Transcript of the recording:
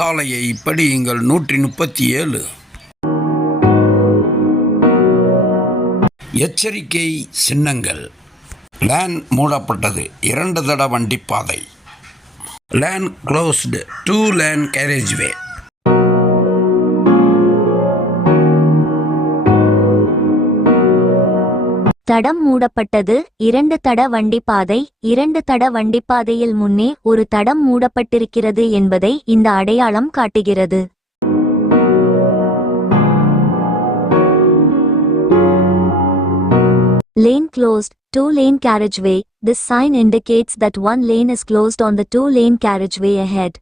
சாலையை படியுங்கள். 137. எச்சரிக்கை சின்னங்கள். லேன் மூடப்பட்டது. 2 தட வண்டிப்பாதை. Lane closed. 2 lane carriageway. தடம் மூடப்பட்டது. 2 தட வண்டிப்பாதை. 2 தட வண்டிப்பாதையில் முன்னே ஒரு தடம் மூடப்பட்டிருக்கிறது என்பதை இந்த அடையாளம் காட்டுகிறது. Lane closed. 2 lane carriageway. This sign indicates that one lane is closed on the 2 lane carriageway ahead.